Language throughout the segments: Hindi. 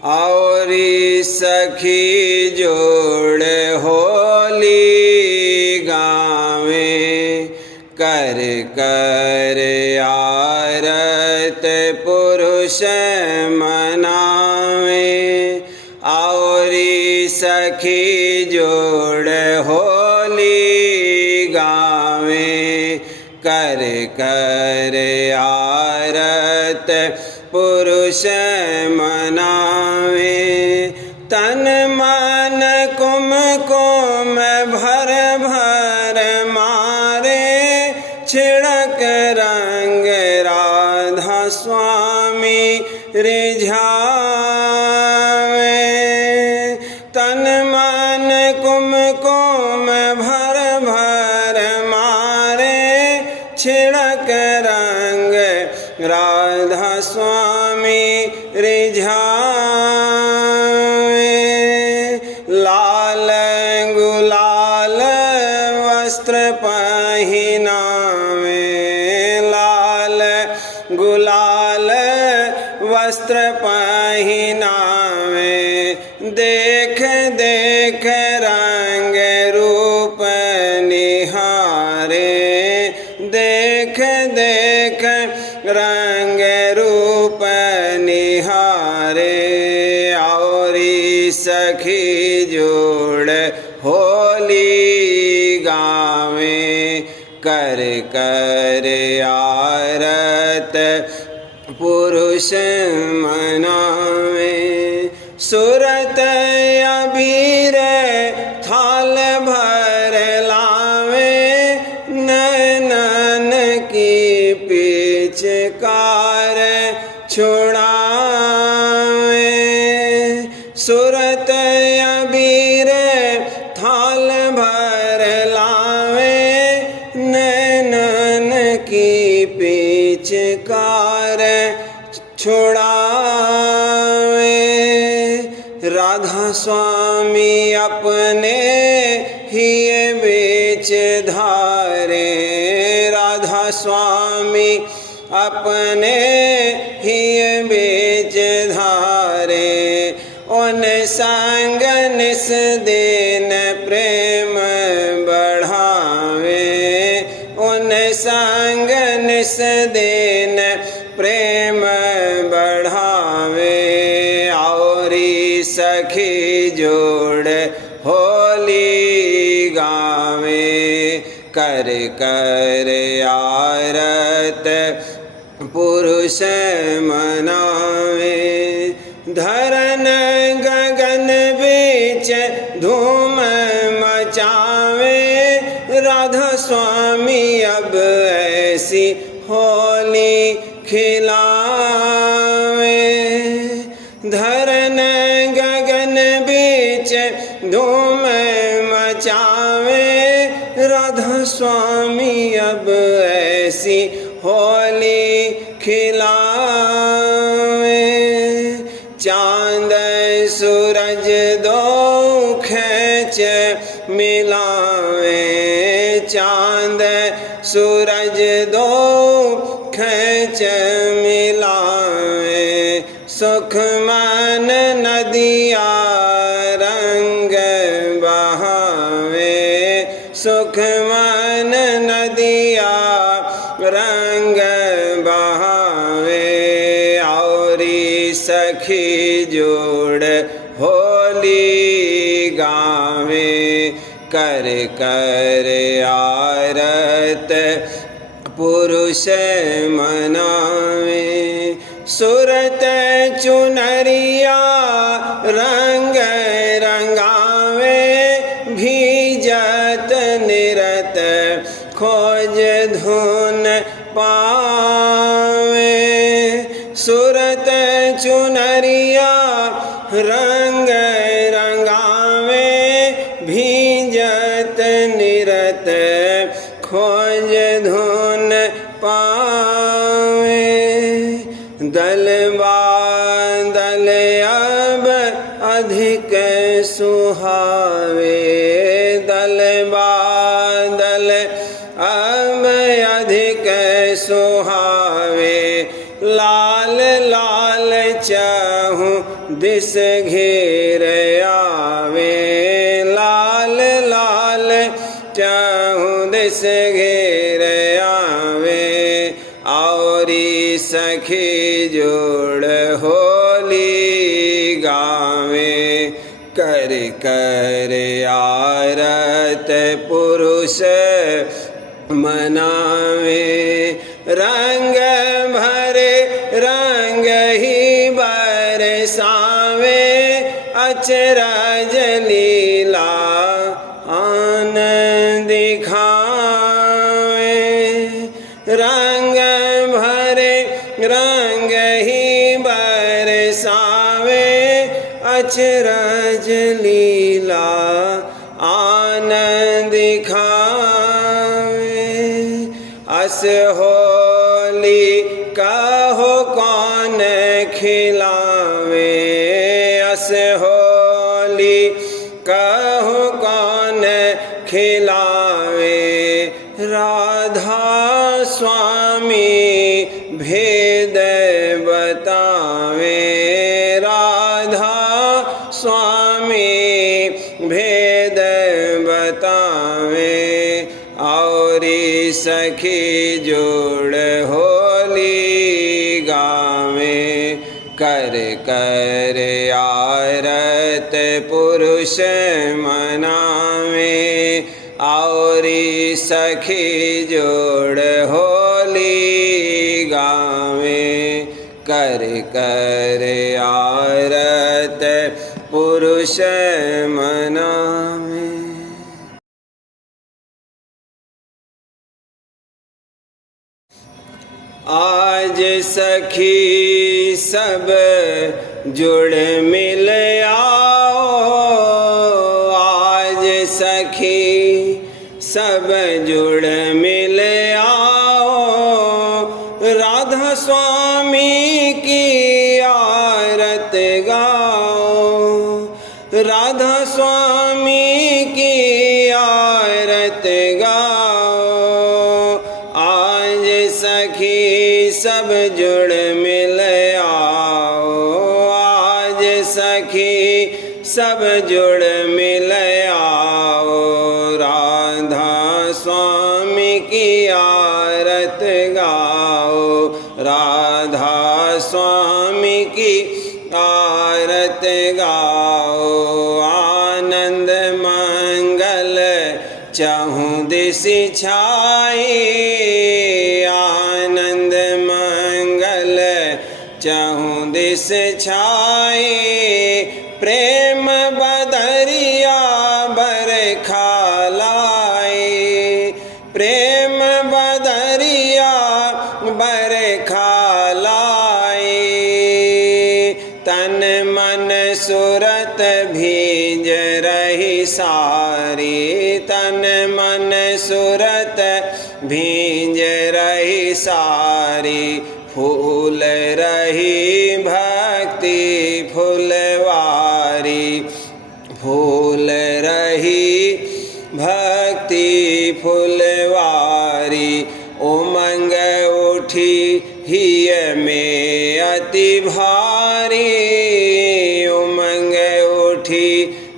औरी सखी जोड़ होली गावे, कर कर आरत पुरुष मनावे। औरी सखी जोड़ होली गावे, कर कर आरत पुरुष मनावे। तन मन कुमकुम भर भर मारे, छिड़क रंग राधा स्वामी रिझावे। तन मन कुमकुम भर भर मारे, छिड़क रंग राधा स्वामी रिझावे। लाल गुलाल वस्त्र पहिनावे, लाल गुलाल वस्त्र पहिनावे। देख देख रंग रूप निहारे, देख देख रंग रूप निहारे। औरी सखी जोड़ होली गावे, कर कर आरत पुरुष मनावे। सुरत अबीर थाल भर लावे, नैनन की पिचकार छुड़ावे। सुरत अबीर थाल भर लावे, नैनन की पिचकार छुड़ावे। राधा स्वामी अपने ही बीच धारे, राधा स्वामी अपने ही बीच धारे। उन संग निस दिन प्रेम बढ़ावे, उन संग निस दिन प्रेम बढ़ावे। औरी सखी जोड़ होली गावे, कर कर आरत पुरुष मनावे। धरन गगन बीच धूम मचावे, राधा स्वामी अब ऐसी होली खिलावे। धरन गगन बीच धूम मचावे, राधा स्वामी अब ऐसी होली खिलावे। चांद सूरज दो खेच मिलावे, चांद सूरज दो खेच मिलावे। सुख मन नदिया रंग बहावे, सुख मन नदिया रंग बहावे। औरी सखी जोड़ होली गावे, कर कर आरत पुरुष मनावे। सुरत चुनरिया रंग रंगावे, भीजत निरत खोज धुन पावे। सुरत चुनरिया रंग रंगावे, भीजत निरत खोज धुन पावे। दल बादल अब अधिक सुहावे, दल बादल अब अधिक सुहावे। लाल लाल चाहूं दिस दिस घेर आवे, लाल लाल चहुँ दिस घेर आवे, औरी सखी जोड़ होली गावे। कर कर आरत पुरुष मनावे, रंग भरे रंग ही बरसावे, अचरज लीला आनंद दिखावे। रंग भरे रंग ही बरसावे, अचरज लीला आनंद दिखावे। अस होली कहो कौन खिलावे, अस होली कहो कौन खिलावे, राधा स्वामी भेद बतावे, राधा स्वामी भेद बतावे, औरी सखी जोड़ होली गावे। कर कर आरत पुरुष मनावे, औरी सखी जोड़ होली गावे। कर कर आरत पुरुष मनावे। आज सखी सब जुड़ मिल आओ, आज सखी सब जुड़ मिल आओ, राधा स्वामी की आरत गाओ, राधा स्वामी की आरत गाओ। आज सखी सब जुड़ मिल आओ, आज सखी सब जुड़ मिल आओ, राधा स्वामी की आरत गाओ, राधा स्वामी की आरत गाओ। आनंद मंगल चहुँ दिस छाई, आनंद मंगल चहुँ दिस छाई, प्रेम बदरिया बरखा लाई, प्रेम बदरिया बरखा लाई। तन मन सुरत भींज रही सारी, तन मन सुरत भींज रही सारी, फूल रही भक्ति फुलवारी, फूल रही भक्ति फुलवारी। उमंग उठी हिय में अति भारी, उमंग उठी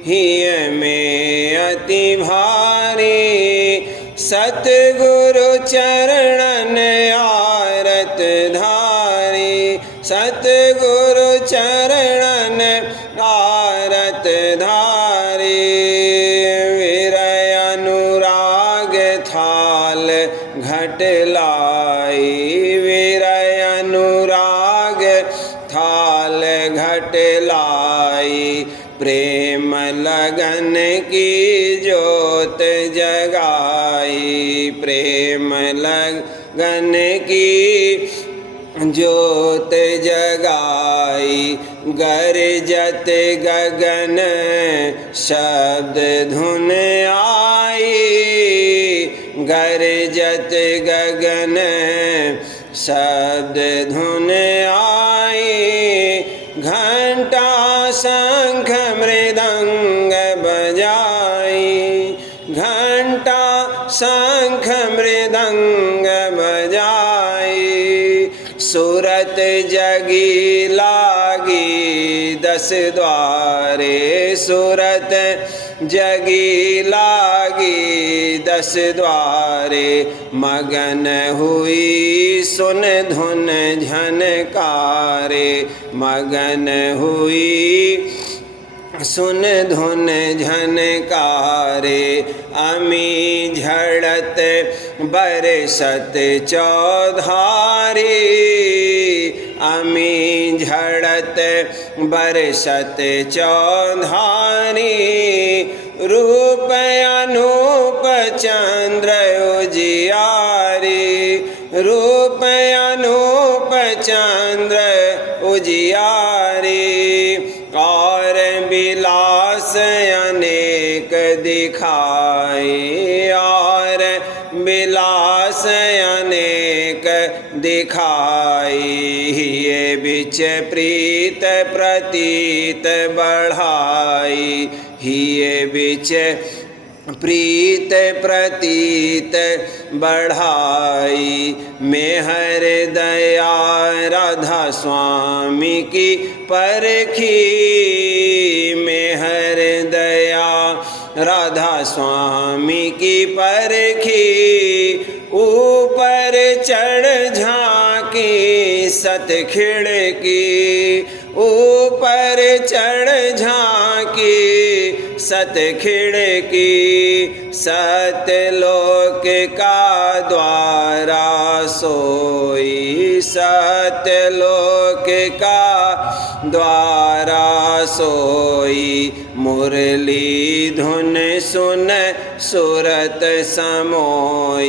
हिय में अति भारी, सतगुरु चरणन आरत धारी, सतगुरु चरणन आरत धारी। विरय अनुराग थाल घट लाई, विरय अनुराग थाल घट लाई, प्रेम लगन की ज्योत जगाई, प्रेम लगन की ज्योत जगाई। गरजत गगन शब्द धुन आई, गरजत गगन शब्द धुन आई, घंटा शंख मृदंग बजाई, घंटा शंख मृदंग बजाई। सूरत जगी लागी 10 द्वारे सूरत जगी लागी 10 द्वारे मगन हुई सुन धुन झनकारे मगन हुई सुन धुन झनकारे अमी झड़त बरसत चौधारी अमी झड़त बरसत चौधारी रूप अनूप चंद्र उजियारी रूप अनूप चंद्र उजियारी और विलास अनेक दिखाई और विलास अनेक दिखाई ये बिच प्रीत प्रतीत बढ़ाई ये बिच प्रीत प्रतीत बढ़ाई मेहर दया राधा स्वामी की परखी मेहर दया राधा स्वामी की परखी ऊपर चढ़ झांकी सत खिड़की ऊपर चढ़ झांकी सत खिड़की सतलोक का द्वारा सोई सतलोक का द्वारा सोई मुरली धुन सुन सुरत समोई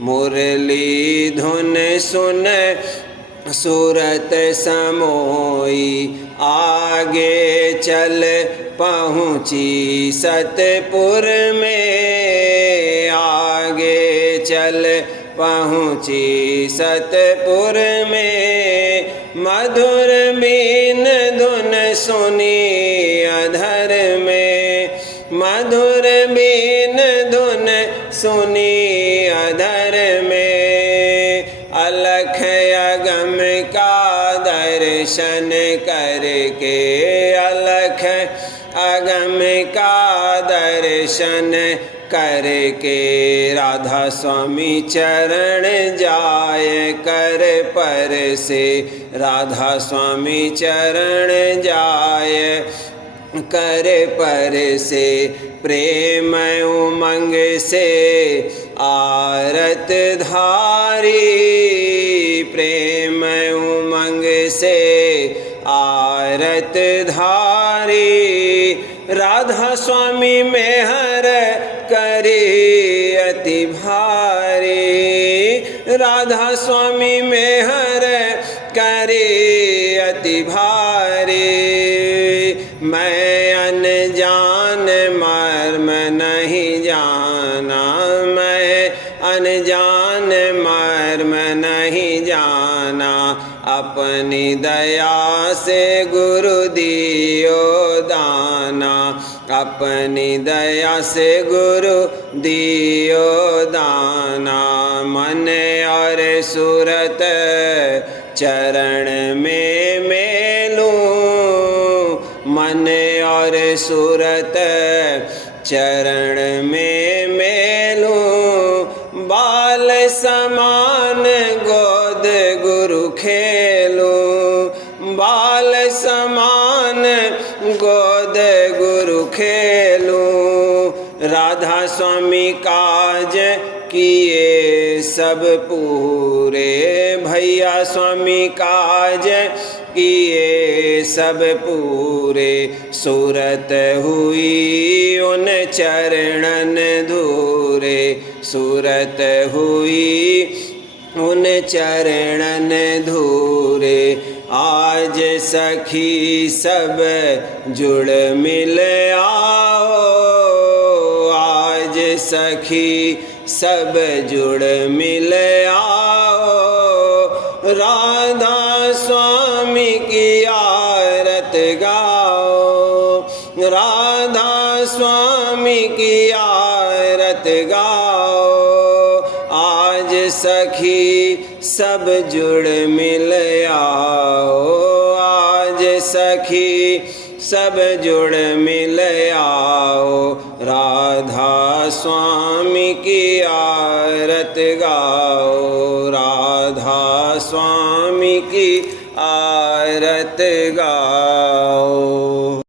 मुरली धुन सुन सूरत समोई आगे चल पहुँची सतपुर में आगे चल पहुँची सतपुर में मधुर बीन धुन सुनी अधर में मधुर बीन धुन सुनी अधर में अलख अगम का दर्शन करके अलख अगम का दर्शन करके राधा स्वामी चरण जाय कर पर से राधा स्वामी चरण जाय कर पर से प्रेम उमंग से आरत धारी प्रेम उमंग से आरत धारी राधा स्वामी मेहर करी अति भारी राधा स्वामी मेहर करे अति भारी मैं अनजान मर्म नहीं जाना मैं अनजान मर्म नहीं जाना अपनी दया से गुरु दियो दाना अपनी दया से गुरु दियो दाना मन और सूरत चरण में मेलूं मन और सूरत चरण में मेलूं बाल समान गोद गुरु खेलूं बाल समान गोद गुरु खेलूं राधा स्वामी काज किए सब पूरे भैया स्वामी काज किए सब पूरे सूरत हुई उन चरणन धूरे सूरत हुई उन चरणन धूरे आज सखी सब जुड़ मिल आओ आज सखी सब जुड़ मिल आओ राधा स्वामी की आरत गाओ राधा स्वामी की आरत गाओ आज सखी सब जुड़ मिल आओ आज आज सखी सब जुड़ मिल आओ, राधा स्वामी की आरत गाओ, राधा स्वामी की आरत गाओ।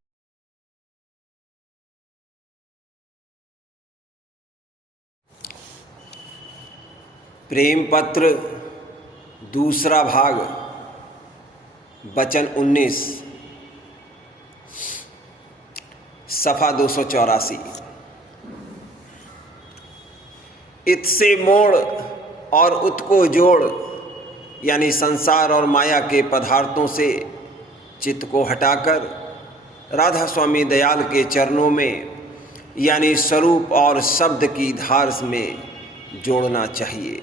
प्रेम पत्र दूसरा भाग, वचन 19, सफ़ा 284। इत से मोड़ और उत को जोड़, यानी संसार और माया के पदार्थों से चित्त को हटाकर राधा स्वामी दयाल के चरणों में, यानी स्वरूप और शब्द की धार में जोड़ना चाहिए।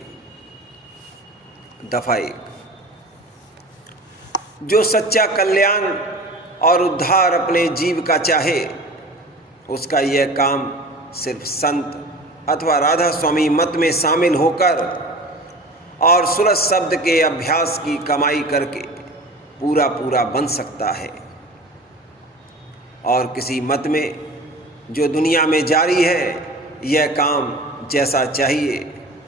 दफा 1। जो सच्चा कल्याण और उद्धार अपने जीव का चाहे, उसका यह काम सिर्फ संत अथवा राधा स्वामी मत में शामिल होकर और सूरज शब्द के अभ्यास की कमाई करके पूरा पूरा बन सकता है, और किसी मत में जो दुनिया में जारी है यह काम जैसा चाहिए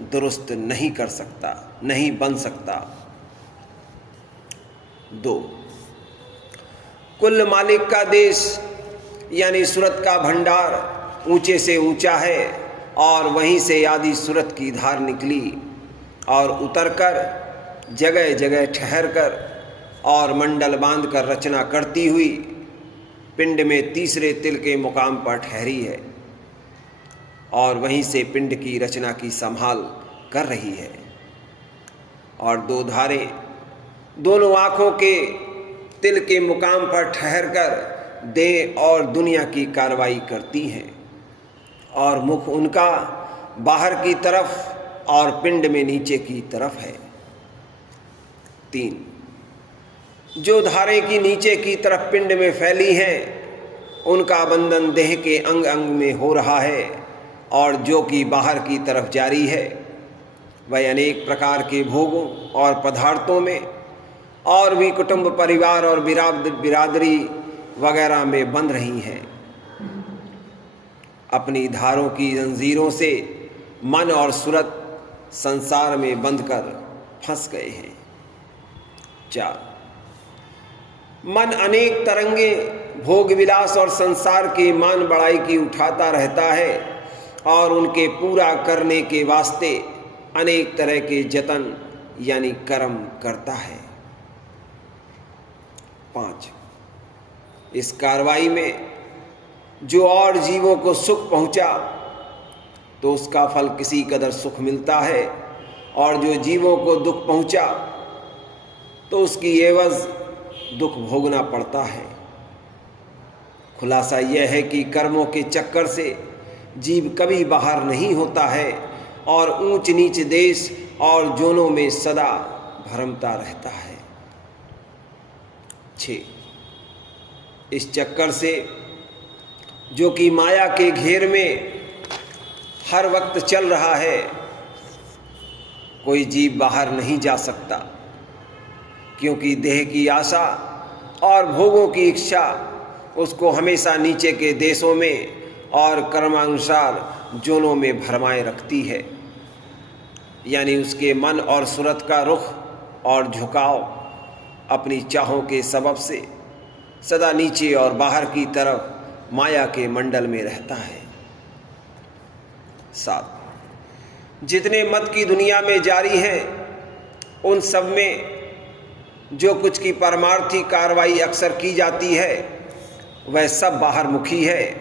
दुरुस्त नहीं कर सकता, नहीं बन सकता। 2। कुल मालिक का देश यानी सूरत का भंडार ऊंचे से ऊंचा है, और वहीं से आदि सूरत की धार निकली और उतरकर जगह जगह ठहरकर और मंडल बांधकर रचना करती हुई पिंड में तीसरे तिल के मुकाम पर ठहरी है, और वहीं से पिंड की रचना की संभाल कर रही है। और 2 धारें दोनों आँखों के तिल के मुकाम पर ठहरकर देह और दुनिया की कार्रवाई करती हैं, और मुख उनका बाहर की तरफ और पिंड में नीचे की तरफ है। 3। जो धारें की नीचे की तरफ पिंड में फैली हैं, उनका बंधन देह के अंग अंग में हो रहा है, और जो कि बाहर की तरफ जारी है वह अनेक प्रकार के भोगों और पदार्थों में और भी कुटुंब परिवार और बिरादरी वगैरह में बंध रही हैं। अपनी धारों की जंजीरों से मन और सूरत संसार में बंधकर फंस गए हैं। 4। मन अनेक तरंगे भोग विलास और संसार के मान बढ़ाई की उठाता रहता है, और उनके पूरा करने के वास्ते अनेक तरह के जतन यानी कर्म करता है। 5। इस कार्रवाई में जो और जीवों को सुख पहुंचा तो उसका फल किसी कदर सुख मिलता है, और जो जीवों को दुख पहुंचा तो उसकी एवज दुख भोगना पड़ता है। खुलासा यह है कि कर्मों के चक्कर से जीव कभी बाहर नहीं होता है, और ऊंच नीच देश और जोनों में सदा भरमता रहता है। 6। इस चक्कर से जो कि माया के घेर में हर वक्त चल रहा है, कोई जीव बाहर नहीं जा सकता, क्योंकि देह की आशा और भोगों की इच्छा उसको हमेशा नीचे के देशों में और कर्मानुसार जोनों में भरमाए रखती है। यानी उसके मन और सूरत का रुख और झुकाव अपनी चाहों के सबब से सदा नीचे और बाहर की तरफ माया के मंडल में रहता है। 7। जितने मत की दुनिया में जारी हैं, उन सब में जो कुछ की परमार्थी कार्रवाई अक्सर की जाती है वह सब बाहर मुखी है,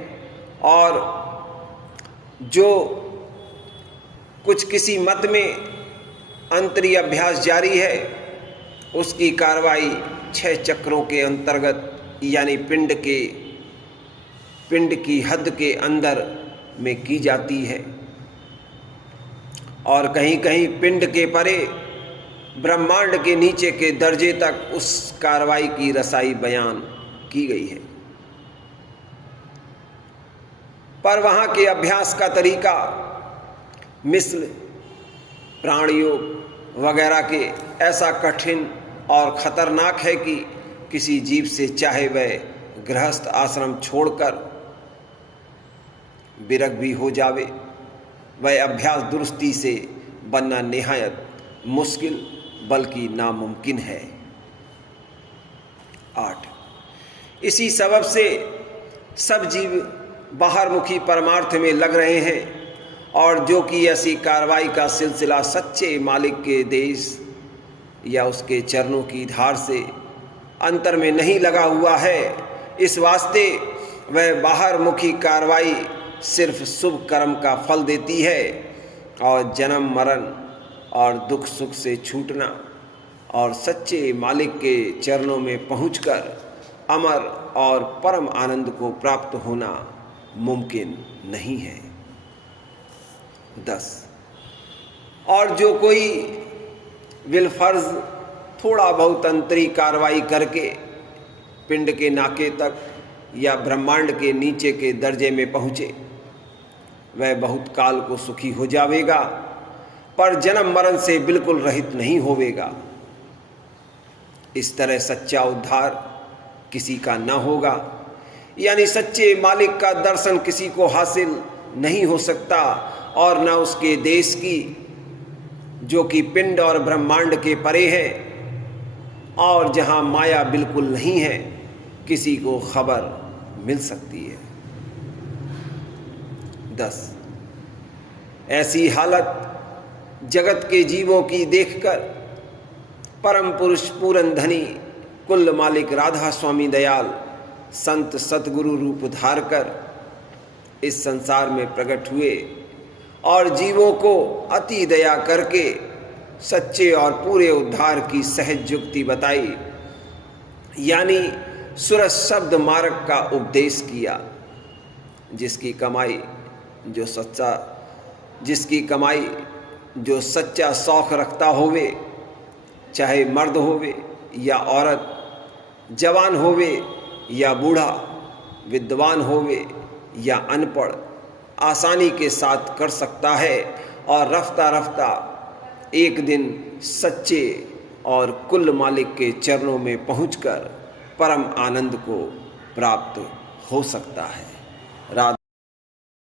और जो कुछ किसी मत में अंतरीय अभ्यास जारी है उसकी कार्रवाई 6 चक्रों के अंतर्गत यानी पिंड की हद के अंदर में की जाती है, और कहीं कहीं पिंड के परे ब्रह्मांड के नीचे के दर्जे तक उस कार्रवाई की रसाई बयान की गई है। पर वहाँ के अभ्यास का तरीका मिस्र प्राणयोग वगैरह के ऐसा कठिन और ख़तरनाक है कि किसी जीव से, चाहे वह गृहस्थ आश्रम छोड़कर विरग भी हो जावे, वह अभ्यास दुरुस्ती से बनना निहायत मुश्किल बल्कि नामुमकिन है। 8, इसी सबब से सब जीव बाहरमुखी परमार्थ में लग रहे हैं, और जो कि ऐसी कार्रवाई का सिलसिला सच्चे मालिक के देश या उसके चरणों की धार से अंतर में नहीं लगा हुआ है, इस वास्ते वह बाहरमुखी कार्रवाई सिर्फ शुभ कर्म का फल देती है, और जन्म मरण और दुख सुख से छूटना और सच्चे मालिक के चरणों में पहुंचकर अमर और परम आनंद को प्राप्त होना मुमकिन नहीं है। 10, और जो कोई विलफर्ज थोड़ा बहुत अंतरी कार्रवाई करके पिंड के नाके तक या ब्रह्मांड के नीचे के दर्जे में पहुँचे, वह बहुत काल को सुखी हो जावेगा, पर जन्म मरण से बिल्कुल रहित नहीं होवेगा। इस तरह सच्चा उद्धार किसी का न होगा, यानी सच्चे मालिक का दर्शन किसी को हासिल नहीं हो सकता, और न उसके देश की, जो कि पिंड और ब्रह्मांड के परे है और जहां माया बिल्कुल नहीं है, किसी को खबर मिल सकती है। 10, ऐसी हालत जगत के जीवों की देखकर परम पुरुष पूरन धनी कुल मालिक राधा स्वामी दयाल संत सतगुरु रूप धार कर इस संसार में प्रकट हुए और जीवों को अति दया करके सच्चे और पूरे उद्धार की सहज युक्ति बताई, यानी सुरस शब्द मार्ग का उपदेश किया, जिसकी कमाई जो सच्चा शौक रखता होवे, चाहे मर्द होवे या औरत, जवान होवे या बूढ़ा, विद्वान होवे या अनपढ़, आसानी के साथ कर सकता है, और रफ्ता रफ्ता एक दिन सच्चे और कुल मालिक के चरणों में पहुंचकर परम आनंद को प्राप्त हो सकता है।